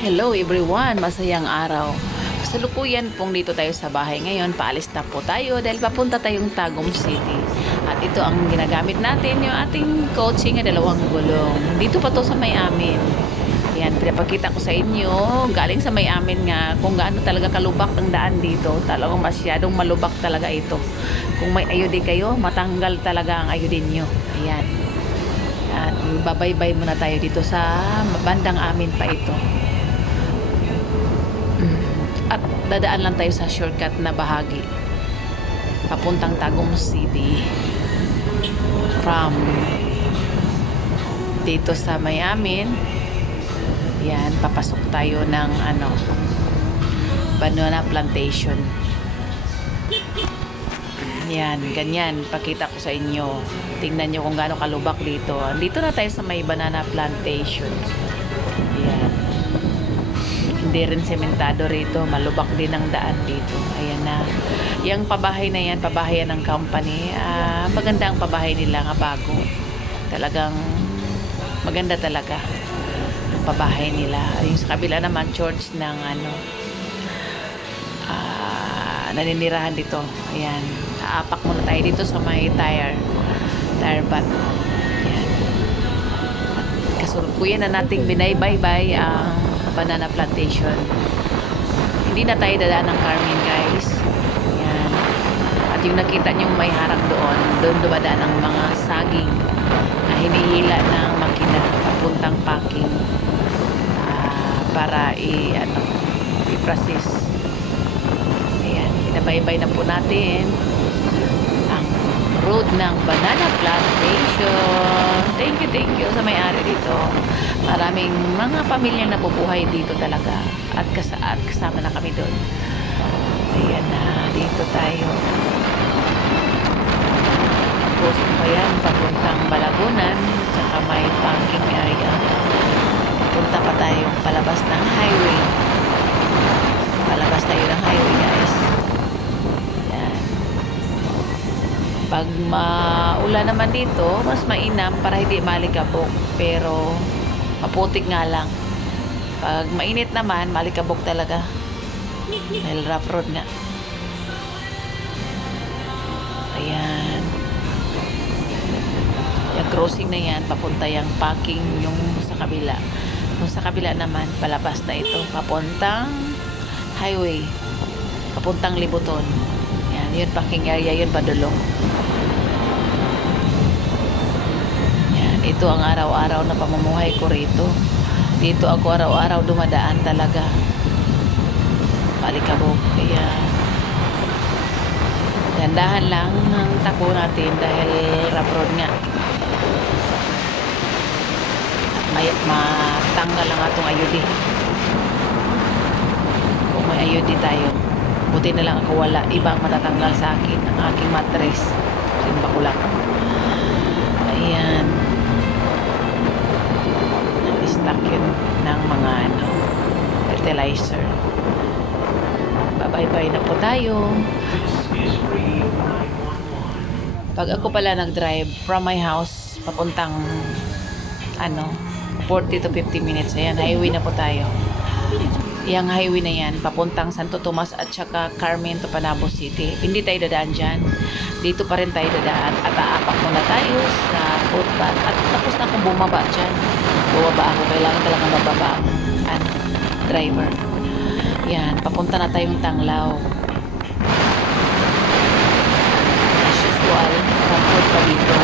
Hello everyone, masayang araw. Kasalukuyan pong dito tayo sa bahay ngayon. Paalis na po tayo dahil papunta tayong Tagum City. At ito ang ginagamit natin, yung ating coaching na 2 gulong. Dito pa to sa may amin. Yan, pinapakita ko sa inyo, galing sa may amin nga, kung gaano talaga kalubak ang daan dito. Talagang masyadong malubak talaga ito. Kung may ayodin kayo, matanggal talaga ang ayodin nyo. Ayan. At babaybay muna tayo dito sa bandang amin pa ito. At dadaan lang tayo sa shortcut na bahagi papuntang Tagum City from dito sa may amin. Yan, papasok tayo ng banana plantation. Yan, ganyan pakita ko sa inyo. Tingnan nyo kung gaano kalubak dito. Dito na tayo sa may banana plantation. Yan, hindi rin sementado rito, malubak din ang daan dito. Ayan na, yung pabahay na yan, pabahayan ng company. Maganda ang pabahay nila nga, bago, talagang maganda talaga ang pabahay nila. Yung sa kabila naman, church ng naninirahan dito. Ayan, aapak muna tayo dito sa may tire bat. Ayan, kasalukuyan na nating binaybay ang banana plantation. Hindi na tayo dadaan ng Carmen, guys. Yan. At yung nakita nyong may harang doon dumadaan ang mga saging na hinihila ng makina papuntang packing para i-process. Ayan, pinabaybay na po natin ang road ng banana plantation. Thank you sa may-ari dito. Maraming mga pamilya na bubuhay dito talaga. At kasama na kami doon. Ayan na, dito tayo. Tapos pa yan, papuntang Balagunan, tsaka may parking area. Punta pa tayo palabas ng highway. Palabas tayo ng highway, guys. Ayan. Pag maulan naman dito, mas mainam para hindi malikabok. Pero maputik nga lang. Pag mainit naman, malikabok talaga. Dahil rough road nga. Ayan. Yung crossing na yan, papunta yung parking yung sa kabila. Yung sa kabila naman, palabas na ito. Papuntang highway. Papuntang Libuton. Yan, yun parking area, yun padulong. Ito ang araw-araw na pamumuhay ko rito. Dito ako araw-araw dumadaan talaga. Palikabok. Kaya gandahan lang ang tako natin dahil rough road nga. At matanggal lang atong ayudi. Kung may ayudi tayo, buti na lang ako wala. Ibang matatanggal sa akin ang aking mattress. Simba ko lang. Ayan, stock yun ng mga fertilizer. Bye-bye na po tayo. Pag ako pala nag-drive from my house papuntang 40 to 50 minutes. Ayan, highway na po tayo. Yung highway na yan, papuntang Santo Tomas at saka Carmen to Panabo City. Hindi tayo dadaan dyan. Dito pa rin tayo dadaan. At aapak muna tayo sa footpath. At tapos na akong bumaba dyan. Bumaba ako. Kailangan talaga mababa ang driver. Yan, papunta na tayong Tanglaw. As usual, comfort pa dito.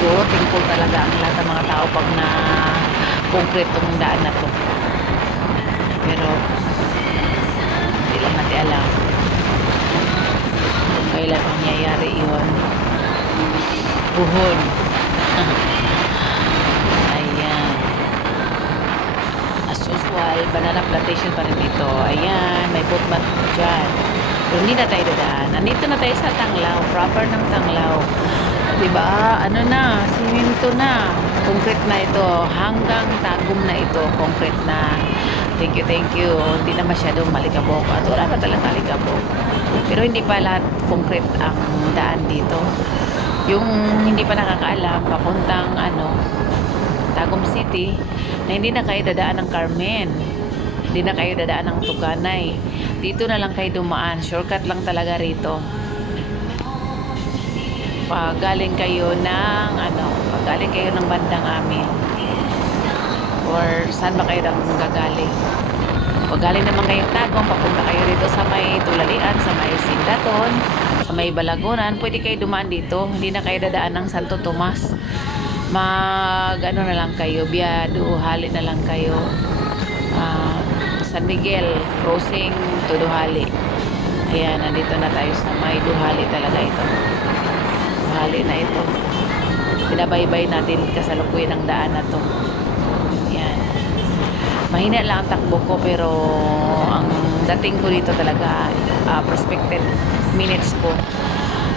Siguro thankful talaga ang lahat ng mga tao pag na konkretong daan na to. Pero hindi lang natin alam kung kailan mangyayari yun. Buhon. Ayan, as usual, banana plantation pa rin dito. Ayan, may footpath dyan. Pero hindi na tayo dadaan. Nandito na tayo sa Tanglaw, proper ng Tanglaw. Diba? Simento na. Concrete na ito. Hanggang Tagum na ito. Concrete na. Thank you. Hindi na masyadong malikabok. At wala na talagang malikabok. Pero hindi pa lahat concrete ang daan dito. Yung hindi pa nakakaalam, papuntang Tagum City, na hindi na kayo dadaan ng Carmen. Hindi na kayo dadaan ng Tuganay. Dito na lang kayo dumaan. Shortcut lang talaga rito. Galing kayo ng galing kayo ng bandang amin. Or saan ba kayo gagaling? O galing naman kayong Tagum, papunta kayo rito sa may Tulalian, sa may Sindaton, sa may Balagunan, pwede kayo dumaan dito. Hindi na kayo dadaan ng Santo Tomas. Na lang kayo, Duhali na lang kayo. San Miguel, crossing to Duhali. Ayan, nandito na tayo sa may Duhali talaga ito. Duhali na ito. Binabaybay natin kasalukuyan ng daan na to. Ayan. Mahina lang ang takbo ko, pero ang dating ko dito talaga prospected minutes ko.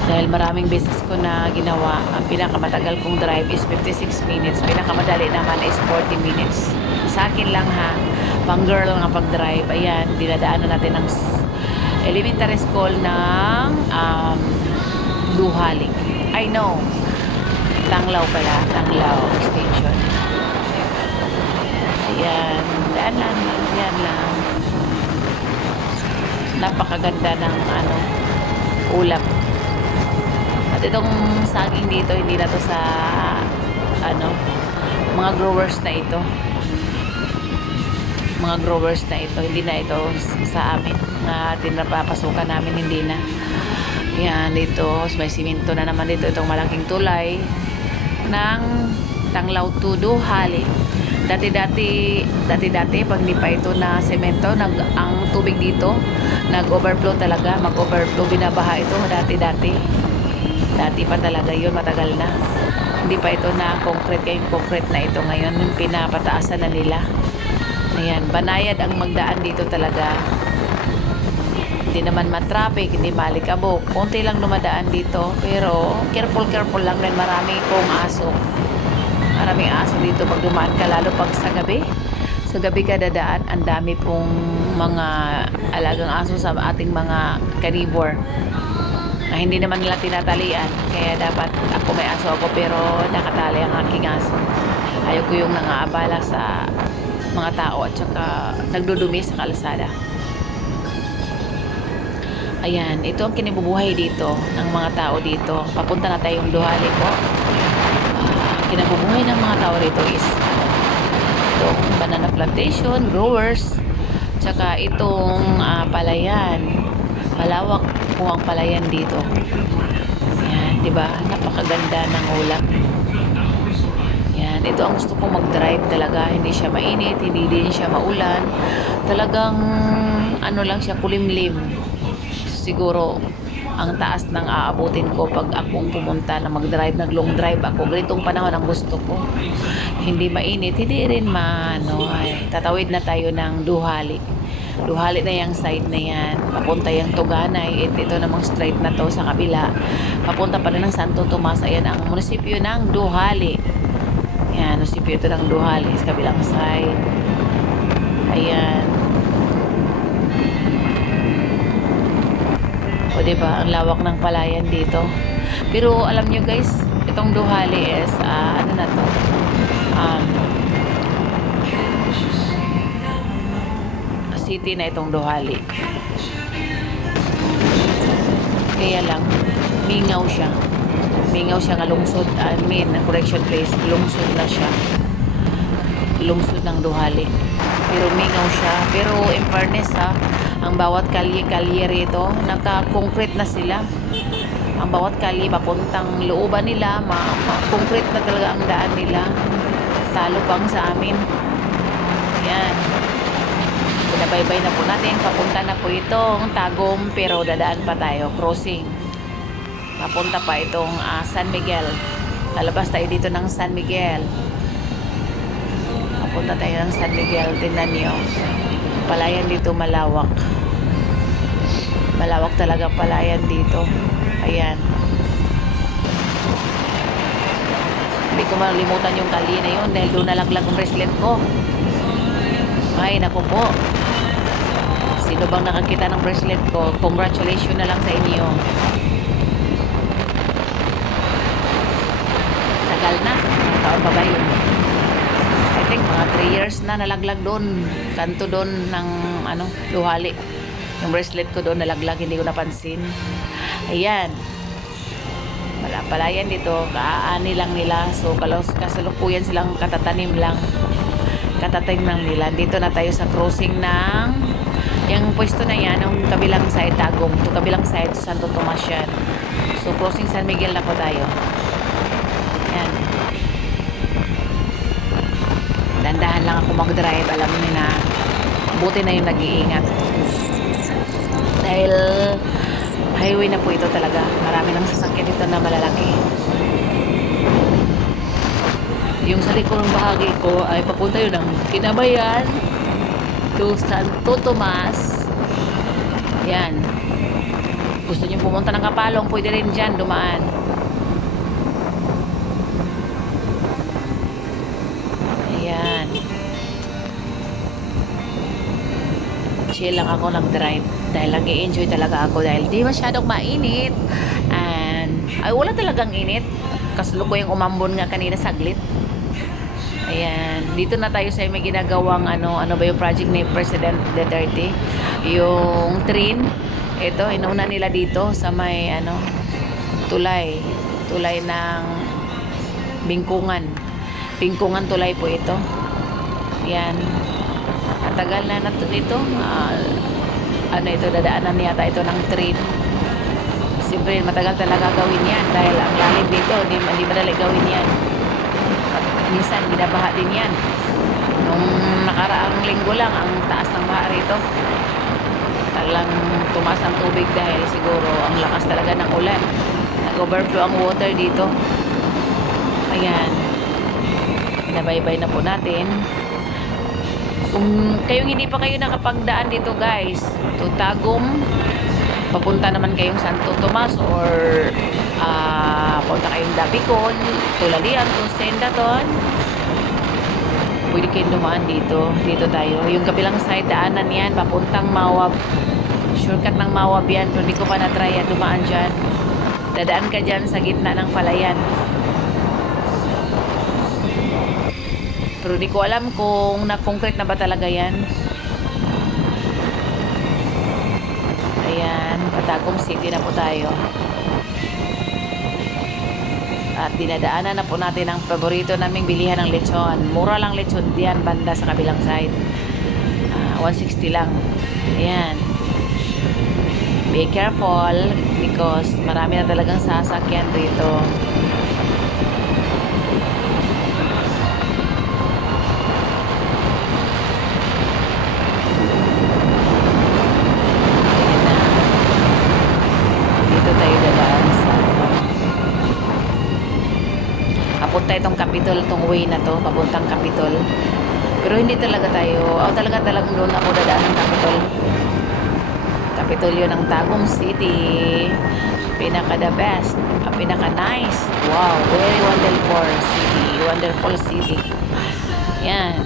Dahil maraming beses ko na ginawa, ang pinakamatagal kong drive is 56 minutes. Pinakamadali naman is 40 minutes. Sa akin lang ha, pang girl nga pag-drive. Ayan, dinadaanan natin ng elementary school ng Duhali. I know. Tanglaw pala. Tanglaw Station. Ayan. Daan lang. Yan lang. Napakaganda ng ulap. At itong saging dito, hindi na to sa mga growers na ito. Mga growers na ito. Hindi na ito sa amin. Na tinapapasukan namin, hindi na. Yan, dito. May simento na naman dito. Itong malaking tulay ng Tanglaw to Duhali. Dati-dati, pag hindi pa ito na semento, ang tubig dito, nag-overflow talaga. Mag-overflow, binabaha ito. Dati pa talaga yun, matagal na. Hindi pa ito na concrete. Kayong concrete na ito ngayon, pinapataasan na nila. Ayan, banayad ang magdaan dito talaga. Hindi naman matraffic, hindi malikabok. Konti lang dumadaan dito, pero careful lang dahil marami pong aso. Maraming aso dito pag dumaan ka, lalo pag sa gabi. Sa gabi ka dadaan, ang dami pong mga alagang aso sa ating mga carnivore. Hindi naman nila tinatalian, kaya dapat ako may aso ako, pero nakatali ang aking aso. Ayaw ko yung nangaabala sa mga tao at saka nagdudumi sa kalsada. Ayan, ito ang kinibubuhay dito ng mga tao dito. Papunta na tayong Duhali po. Kinabubuhay ng mga tao dito is itong banana plantation, growers, tsaka itong palayan. Malawak po ang palayan dito. Ayan, diba? Napakaganda ng ulap. Ayan, ito ang gusto kong mag-drive talaga. Hindi siya mainit, hindi din siya maulan. Talagang lang siya, kulimlim. Siguro ang taas ng aabutin ko pag akong pumunta na mag-drive, nag-long drive ako. Ganitong panahon ang gusto ko. Hindi mainit, hindi rin tatawid na tayo ng Duhali. Duhali na yung side na yan. Papunta yung Tuganay. Ito namang straight na to sa kabila. Papunta pa rin ng Santo Tomas. Ayan ang munisipyo ng Duhali. Ayan, munisipyo ito ng Duhali sa kabilang side. Ayan. O diba, ang lawak ng palayan dito. Pero alam nyo guys, itong Duhali is city na itong Duhali. Kaya lang mingaw siya nga lungsod, correction place, lungsod na siya, lungsod ng Duhali, pero mingaw siya. Pero in fairness ang bawat kalye rito, naka-concrete na sila. Ang bawat kalye, papuntang looban nila, concrete na talaga ang daan nila. Talo pang sa amin. Ayan. Pinabaybay na po natin. Papunta na po itong Tagum, pero dadaan pa tayo. Crossing. Papunta pa itong San Miguel. Lalabas tayo dito ng San Miguel. Papunta tayo ng San Miguel. Tingnan nyo. Palayan dito malawak. Malawak talaga palayan dito. Ayan. Hindi ko malimutan yung kali na yun dahil doon nalaglag ang bracelet ko. Ay, naku po. Sino bang nakakita ng bracelet ko? Congratulations na lang sa inyo. Tagal na. Taon pa ba yun? I think mga 3 years na nalaglag doon. Kanto doon ng luhali. Yung bracelet ko doon nalaglag, hindi ko napansin. Ayan. Wala pala yan dito. Kaani lang nila. So, kasalukuyan silang katatanim lang. Katatanim lang nila. Dito na tayo sa crossing ng yung pwesto na yan, yung kabilang side Tagum. Ito kabilang side, Santo Tomas yan. So, crossing San Miguel na po tayo. Ayan. Dandahan lang ako mag-drive. Alam niyo na, buti na yung nag-iingat. Dahil highway na po ito talaga. Marami ng sasakyan dito na malalaki. Yung sa likod ng bahagi ko ay papunta yun ng Kinabayan to Santo Tomas. Yan. Gusto nyo pumunta ng Kapalong, pwede rin dyan dumaan. Ayan. Chill lang ako nag-drive dahil nag-i-enjoy talaga ako dahil di masyadong mainit and ay wala talagang init. Kasalukuyang umambon nga kanina saglit. Ayan, dito na tayo sa may ginagawang ano ba yung project ni President Duterte, yung train. Ito, inauna nila dito sa may tulay ng Bingkungan tulay po ito. Ayan. Matagal na nato dito. Ito, dadaanan yata ito ng train. Siyempre, matagal talaga gawin yan dahil ang lalim dito, hindi madali gawin yan. Minsan, binabaha din yan. Nung nakaraang linggo lang, ang taas ng baha rito. Talagang tumaas ang tubig dahil siguro ang lakas talaga ng ulan. Nag-overflow ang water dito. Ayan. Binabaybay na po natin. Kung kayong hindi pa kayo nakapagdaan dito guys, to Tagum, papunta naman kayong Santo Tomas or punta kayong Dabicon, Tulalian, Sendaton, pwede kayong dumaan dito. Dito tayo. Yung kabilang side, daanan yan, papuntang Mawab. Shortcut ng Mawab yan. Pero hindi ko pa na-try yan, dumaan dyan. Dadaan ka dyan sa gitna ng palayan. Pero di ko alam kung na-concrete na ba talaga yan. Ayan, Patagum City na po tayo. At dinadaanan na po natin ang paborito naming bilihan ng lechon. Mura lang lechon diyan, banda sa kabilang side. 160 lang. Ayan. Be careful because marami na talagang sasakyan dito. Papunta itong Capitol, itong way na to, papuntang Capitol. Pero hindi talaga tayo, talagang doon ako dadaan ng Capitol. Capitolio ng Tagum City. Pinaka the best, pinaka nice. Wow, very wonderful city. Yan.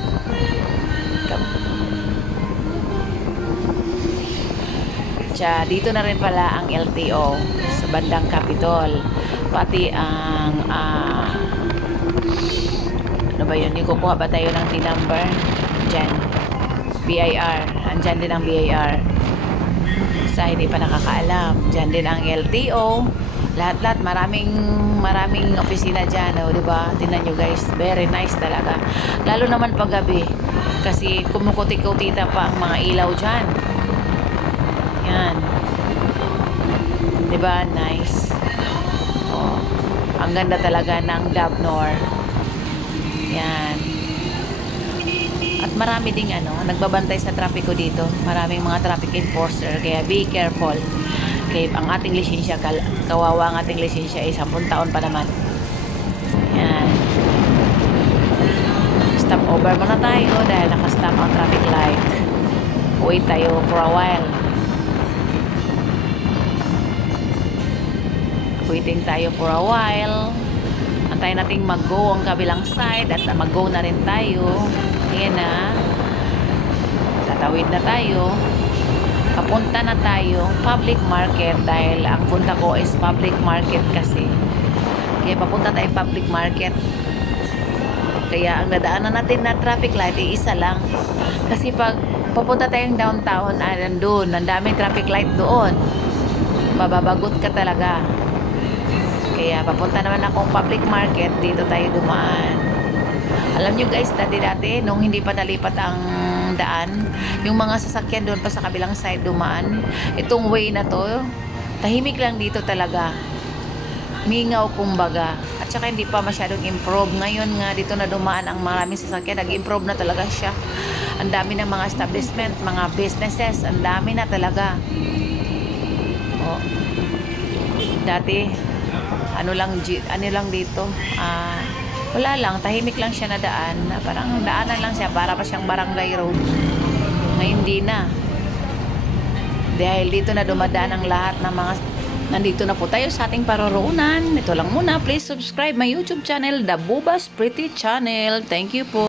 Dito na rin pala ang LTO sa bandang Capitol. Pati ang ano ba yun? Yung kukuha ba tayo ng T-number? Diyan. BIR. Andyan din ang BIR. Sa hindi pa nakakaalam. Diyan din ang LTO. Lahat-lahat. Maraming opisina dyan. O, diba? Tingnan nyo guys. Very nice talaga. Lalo naman paggabi. Kasi kumukuti-kutita pa ang mga ilaw dyan. Yan. Diba? Nice. Oh. Ang ganda talaga ng Davnor. Yan. At marami ding nagbabantay sa trapiko dito. Maraming mga traffic enforcer. Kaya be careful. Kaya ang ating lisensya, kawawa ang ating lisensya ay 10 taon pa naman. Yan. Stop over muna tayo dahil nakastop ang traffic light. Wait tayo for a while. Waiting tayo for a while. Antayin nating mag-go ang kabilang side at mag-go na rin tayo. Ayan na. tatawid na tayo. Papunta na tayo public market dahil ang punta ko is public market kasi. Kaya papunta tayo public market. Kaya ang dadaanan natin na traffic light ay isa lang. Kasi pag papunta tayong downtown, nandun, ang daming traffic light doon. Mababagot ka talaga. Kaya papunta naman akong public market, dito tayo dumaan. Alam nyo guys, dati nung hindi pa nalipat ang daan, yung mga sasakyan doon pa sa kabilang side dumaan, itong way na to, tahimik lang dito talaga. Mingaw kumbaga. At saka hindi pa masyadong improve. Ngayon nga dito na dumaan ang maraming sasakyan, nag-improve na talaga siya. Ang dami ng mga establishment, mga businesses, ang dami na talaga. Oh. Dati ano lang dito, wala lang, tahimik lang siya na daan, parang daanan lang siya, para pa siyang barangay road. Ngayon di na, dahil dito na dumadaan ang lahat ng mga. Nandito na po tayo sa ating paroroonan. Ito lang muna, please subscribe my YouTube channel, The Bubas Pretty Channel. Thank you po.